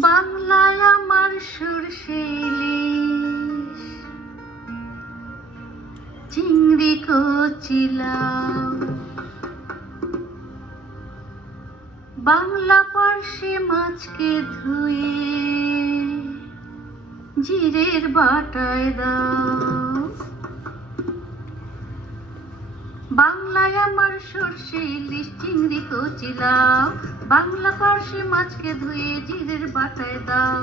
বাংলায় আমার সরষে ইলিশ, চিংড়ি কচিলাও, বাংলা পার্শে মাছকে ধুয়ে জিরের বাটায় দাও। বাংলায় আমার সরষে ইলিশ, চিংড়ি কচিলাও, বাংলা পার্শে মাছকে ধুয়ে জিরের বাটায় দাও।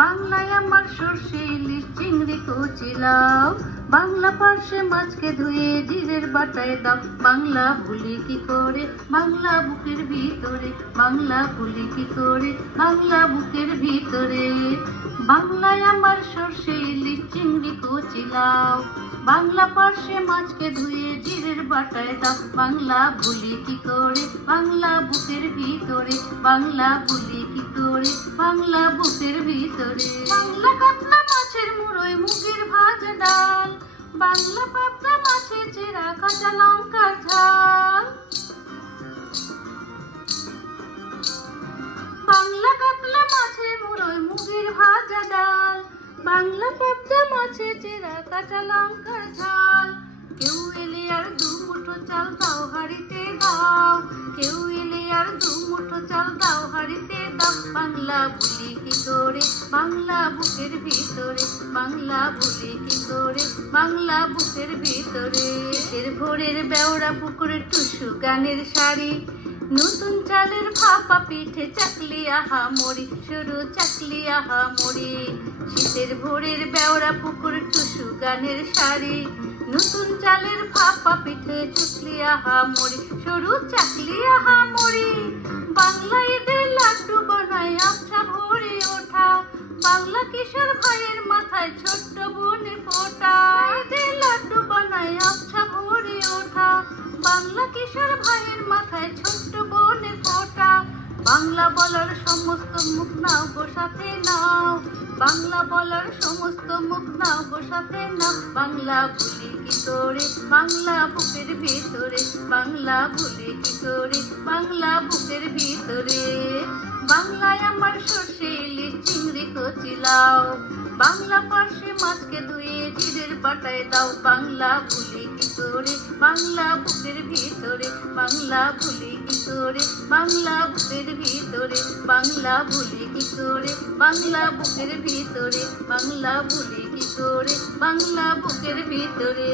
বাংলায় আমার সরষে ইলিশ, চিংড়ি কচিলাও, বাংলা পার্শে মাছকে ধুয়ে জিরের বাটায় দাও। বাংলা ভুলি কি করে বাংলা বুকের ভিতরে, বাংলা ভুলি কি করে বাংলা বুকের ভিতরে। বাংলায় আমার সরষে ইলিশ, চিংড়ি কচিলাও, বাংলা পার্শে মাছকে ধুয়ে জিরের বাটায় দাও। বাংলা ভুলি কি করে বাংলা বুকের ভিতরে, বাংলা ভুলি কি করে বাংলা বুকের ভিতরে। বাংলা কাতলা মাছের মুড়োয় মুগের ভাজা ডাল, বাংলা পাবদা মাছের চেরা কাঁচা লঙ্কার ঝাল। বাংলা কাতলা মাছের মুড়োয় মুগের ভাজা ডাল, বাংলা পাবদা মাছের চেরা কাঁচা লঙ্কার ঝাল। কেউ এলে আর দু মুঠো চাল দাও হাঁড়িতে দাও, কেউ এলে আর দু মুঠো চাল দাও হাঁড়িতে দাও। বাংলা ভুলি কি করে বাংলা বুকের ভিতরে, বাংলা ভুলি কি করে বাংলা বুকের ভিতরে। শীতের ভোরের বেওড়া পুকুরে টুসু গানের শাড়ি, নতুন চালের ভাপা পিঠে চাকলি আহা মরি, সরু চাকলি আহা মরি। শীতের ভোরের বেওড়া পুকুর টুসু গানের শাড়ি, নতুন চালের ভাপা পিঠে চুকলি আহা মরি, সরু চাকলি আহা মরি। বাংলা ঈদের লাড্ডু বানায় আবছা ভরে ওঠা, বাংলা কিশোর ভাইয়ের মাথায় ছোট্ট বোনের ফোঁটা। ঈদের লাড্ডু বানায় আবছা ভরে ওঠা, বাংলা কিশোর ভাইয়ের মাথায় ছোট্ট বোনের ফোঁটা। বাংলা বলার সমস্ত মুখ নাও গো সাথে নাও, বাংলা বলার সমস্ত মুখ নাও গো সাথে নাও। বাংলা ভুলি কি করে বাংলা বুকের ভিতরে, বাংলা ভুলি কি করে বাংলা বুকের ভিতরে। বাংলায় আমার সরষে ইলিশ, চিংড়ি কচিলাও, বাংলা পার্শে মাছকে ধুয়ে জিরের বাটায় দাও। বাংলা ভুলি কি করে বাংলা বুকের ভিতরে, বাংলা ভুলি কি করে বাংলা বুকের ভিতরে। বাংলা ভুলি কি করে বাংলা বুকের ভিতরে, বাংলা ভুলি কি করে বাংলা বুকের ভিতরে।